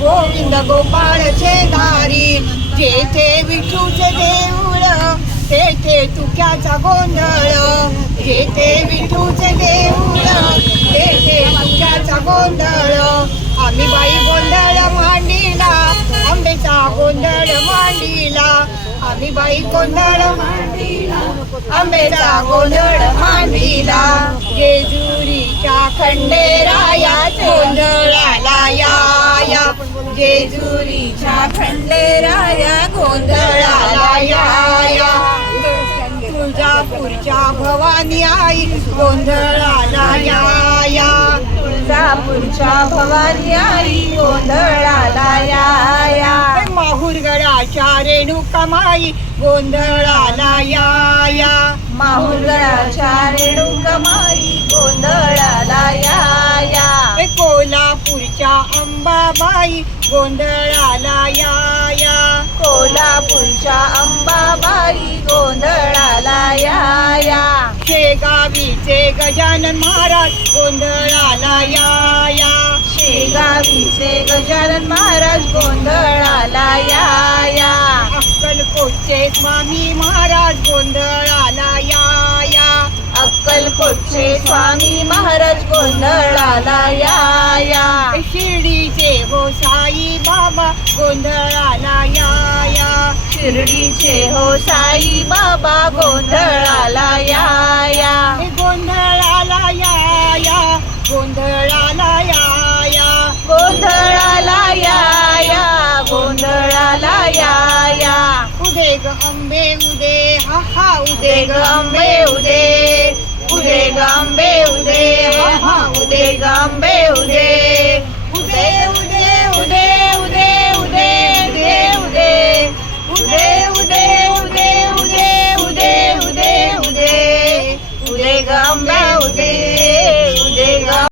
गोविंद गोपाळचे दारी, जेथे विठूचे देऊळ तेथे तुक्याचा गोंधळ, जेथे विठूचे देऊळ तेथे तुक्याचा गोंधळ. आम्ही बाई गोंधळ मांडीला, आंबेचा गोंधळ मांडीला, आम्ही बाई गोंधळ मांडीला, आंबेचा गोंधळ मांडीला. जेजुरीच्या खंडेराया गोंधळाला या, जेजुरीच्या खंडेराया गोंधळाला या. तुळजापूरच्या भवानी आई गोंधळाला या, तुळजापूरच्या भवानी आई गोंधळाला या. माहुरगडाच्या रेणुकामाई गोंधळाला या, माहुरगडाच्या रेणुकामाई गोंधळाला या. कोल्हापूरच्या अंबाबाई गोंधळाला या, कोल्हापूरच्या अंबाबाई गोंधळाला या. शेगावीचे गजानन महाराज गोंधळाला या, शेगावीचे गजानन महाराज गोंधळाला या. अक्कलकोटचे स्वामी महाराज गोंधळाला या, अक्कलकोटचे स्वामी महाराज गोंधळाला या. शिर्डीचे हो साई बाबा गोंधळाला या, शिर्डीचे हो साई बाबा गोंधळाला या. गोंधळाला या, गोंधळाला या, गोंधळाला या, गोंधळाला या. उदे ग अंबे उदे, हा उदे ग अंबे उदे, उदे ग अंबे उदे, हा उदे ग अंबे उदे.